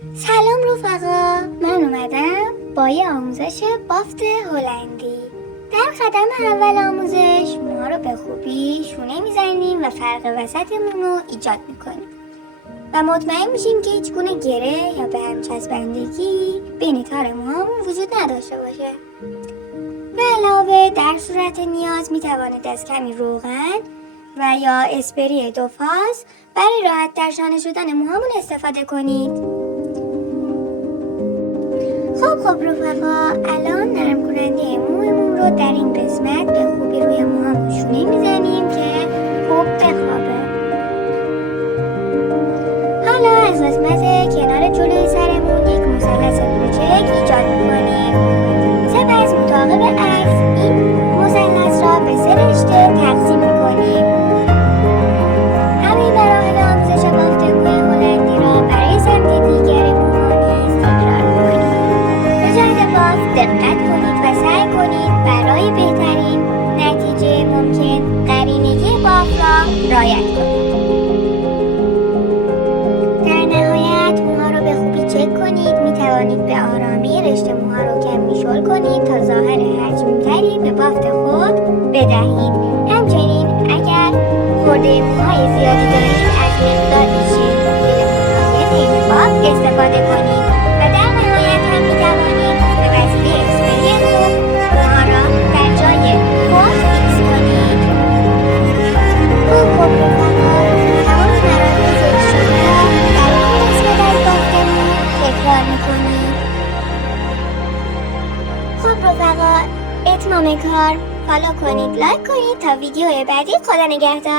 سلام رفقا، من اومدم با یه آموزش بافت هلندی. در قدم اول آموزش ما رو به خوبی شونه میزنیم و فرق وسطمون رو ایجاد میکنیم و مطمئن میشیم که هیچ گونه گره یا به هم چسبندگی بین تار موهامون وجود نداشته باشه. به علاوه در صورت نیاز میتوانید از کمی روغن و یا اسپری 2 فاز برای راحت تر شانه شدن موهامون استفاده کنید. خب رفقا، الان نرم کننده موهمون رو در این قسمت به خوبی روی موهامون شونه میزنیم که خوب بخوابه. حالا از قسمت کنار جلوی سرمون یک مثلث کوچک ایجاد میکنیم. سپس مطابق عکس این مثلث را به 3 رشته تقسیم میکنیم. همین مراحل آموزش بافت موی هلندی را برای سمت دیگر موها نیز تکرار کنید. به جای بافت دقت کنید و سعی کنید برای بهترین نتیجه ممکن قرینگی بافت را رعایت کنید. در نهایت موها را به خوبی چک کنید. می توانید به آرامی رشته موها را کمی شل کنید تا ظاهر حجم‌تری به بافت خود بدهید. همچنین اگر خورده موهای زیادی دارید از مقدار ژل حین بافت استفاده کنید و در نهایت هم می توانید به وسیله اسپری خوب موها را در جای خود فیکس کنید. خب رفقا، تمام مراحل ذکر شده را در این قسمت از بافت مو تکرار میکنید. خب رفقا، اتمام کار. فالو کنید، لایک کنید تا ویدیو بعدی. خدا نگهدار.